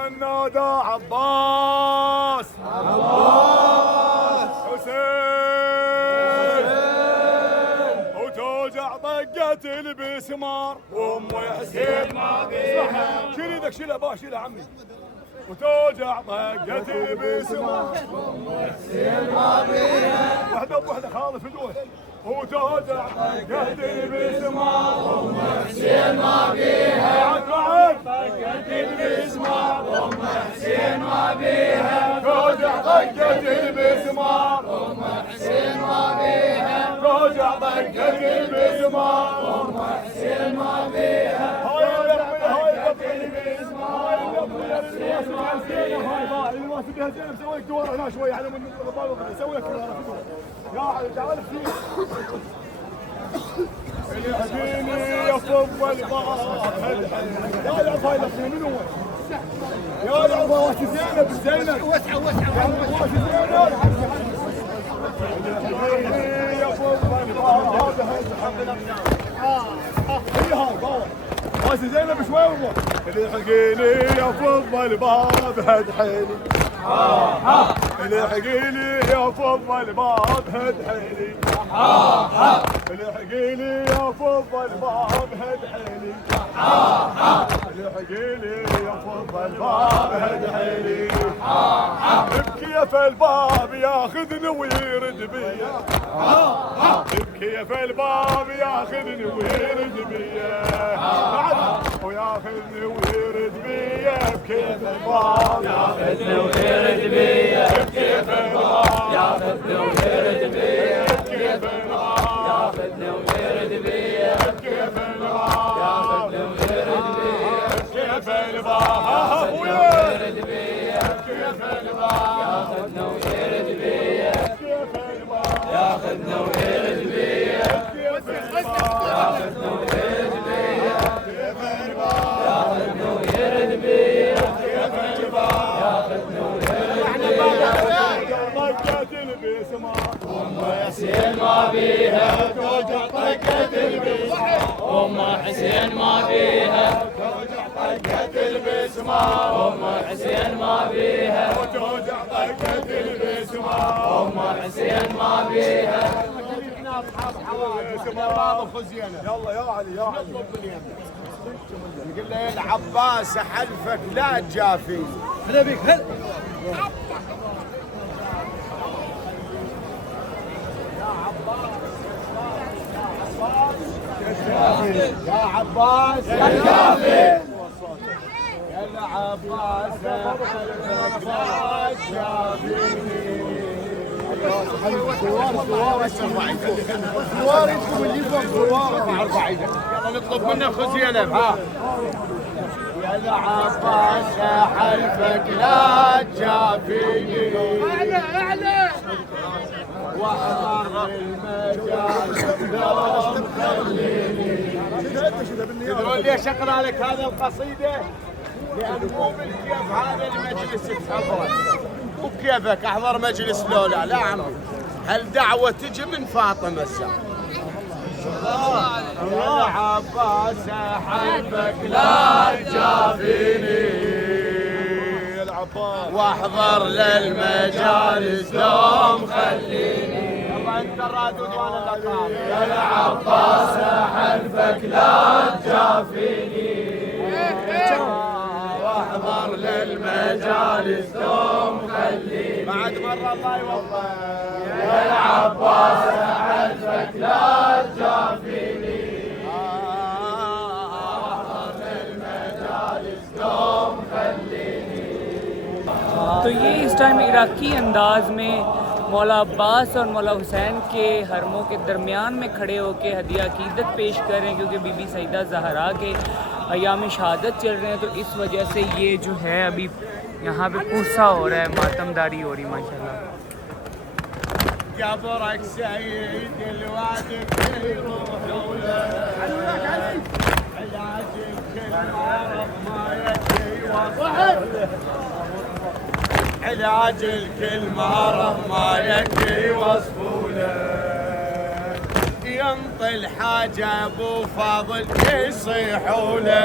من نادى عباس حسين وتوجع طقة البسمار وام حسين ما بيها. شيل ايدك شيلها با شيلها عمي. وتوجع طقة البسمار وام حسين ما بيها. واحدة بوحدة خالص هدوء. وتوجع طقة البسمار وام حسين ما بيها. بعد طقة البسمار وام حسين ما بيها. توجع طقة البسمار وام حسين ما بيها. توجع طقة البسمار وام حسين ما بيها. هاي زين مسوي لك دوره هنا شوي على من اسوي لك يا تعال فيه اللي يهديني يفض الباب. يا العفاي لك من هو؟ يا العفا واش زينب زينب وسعه وسعه واش زينب اللي يهديني يفض الباب. هذا واش زينب شوي والله. اللي يحقيني يفض الباب هد حيلي. اللي يحقيني يفض الباب هد حيلي. اللي يحقيني يفض الباب هد حيلي. اللي يحقيني يفض الباب هد حيلي. بكيف الباب ياخذني ويرد بيا. بكيف الباب ياخذني ويرد بيا. وياخذني ويرد بيا. بكيف الباب ياخذني ويرد بيا. بكيف الباب ياخذني ويرد بيا. بكيف الباب ياخذني ويرد بيا. بكيف الباب ياخذني ويرد بيا. بكيف الباب ويرد بيا. بكيف الباب ياخذني ويرد بيا. بكيف الباب ياخذني ويرد بيا. بكيف الباب ياخذني ويرد بيا. بكيف الباب ياخذني ويرد بيا. بكيف الباب ياخذني ويرد بيا. طقة البسمار وام حسين ما بيها. توجع طقة البسمار وام حسين ما بيها. توجع طقة البسمار وام حسين ما بيها. وتوجع طقة البسمار وام حسين ما بيها. اصحاب حوادث بعض خزينه. يلا يا علي يا علي نقول له يا العباس احلفك لا تجافي. هلا بيك هلا. يا عباس يا كافي. يا العباس احلفك لا تجافيني. يلا نطلب منه خزينه. يا العباس حلفك لا تجافيني. اعلى واحضر المجال دوم خليني. تدرون ليش اقرا لك هذه القصيده؟ لان مو بالكيف هذا المجلس تحضره. مو بكيفك احضر مجلس لولا لا عمي. هالدعوه تجي من فاطمه الزهراء. يا عباس حلفك لا تجافيني. يا العباس واحضر للمجالس دوم خليني. والله انت الرادود وانا الاقام. يا العباس حلفك لا تجافيني. واحضر للمجالس دوم خليني. بعد مرة الله يوفقك. يا العباس حلفك لا تجافيني. واحضر للمجالس دوم خليني. तो ये इस टाइम इराकी अंदाज में मौला अब्बास और मौला हुसैन के हरमों के दरमियान में खड़े होकर हदिया अकीदत पेश कर रहे हैं, क्योंकि बीबी सईदा ज़हरा के अयाम शहादत चल रहे हैं। तो इस वजह से ये जो है अभी यहाँ पे पूसा हो रहा है, मातमदारी हो रही माशाल्लाह। قبرك سيد الوادي يروح ولا علاجك كل مرض ما يدري وصل. علاج الكل مرض ما يدري وصفوله. ينطي الحاجة ابو فاضل يصيحوله.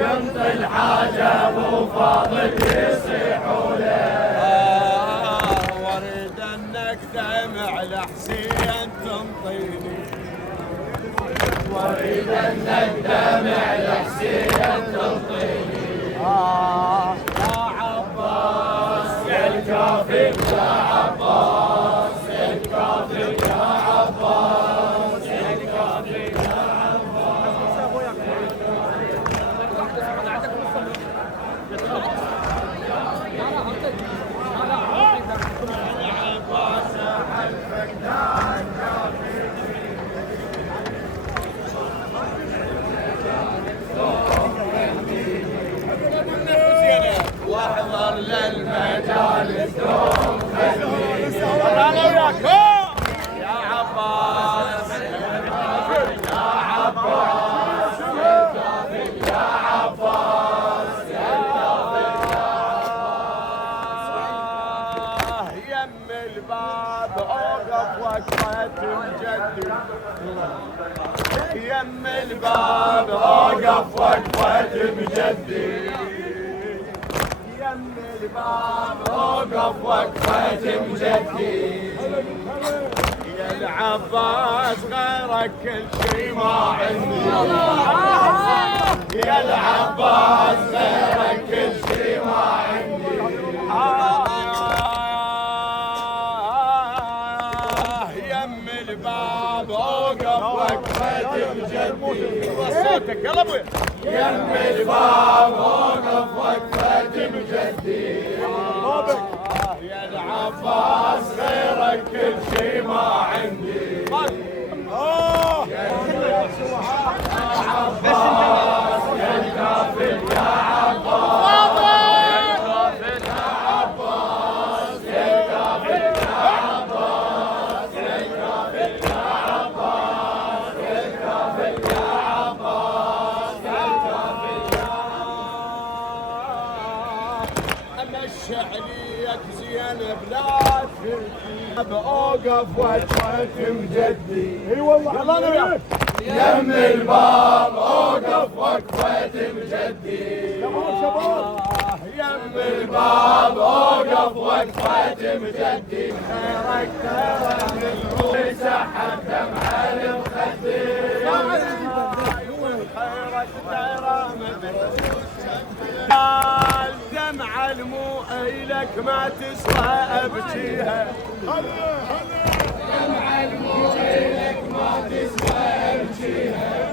ينطي الحاجة ابو فاضل يصيحوا له ورد انك دمع لحسين تنطيني وريد انك دمع لحسين تنطيني يا عباس يا الكافر يا عباس يا الكافر يا عباس يا الكافر يا عباس حلفك دان واحضر للمجالس دوم خليني يا عباس يا عباس يا عباس يم الباب اوقف وقفة مجدي يم الباب اوقف وقفة بجدي يم الباب اوقف وقفة بجدي يا العباس غيرك كل شي ما عندي يا العباس غيرك كل شي ما عندي يم الباب اوقف وقفة بجدي صوتك يلا ابويا يم الباب اوقف وقفة بجدي يا العباس غيرك كل شي ما عندي يا الكافر يا عباس يا عباس يا الكافر يا عباس يا الكافر يا عباس يا الكافر يا عباس يا الكافر يا امشي عليك زينب لا تفرقي بأوقف وقفة مجدي اي والله يلا انا وياك يم الباب اوقف وقفة بجدي يم الباب اوقف وقفة بجدي خيرك ترى من روحي سحب دمع المخدر خيرك ترى من الدمعة المو إلك ما تسوى أبكيها دمع الموت لك ما تسوى ابكيها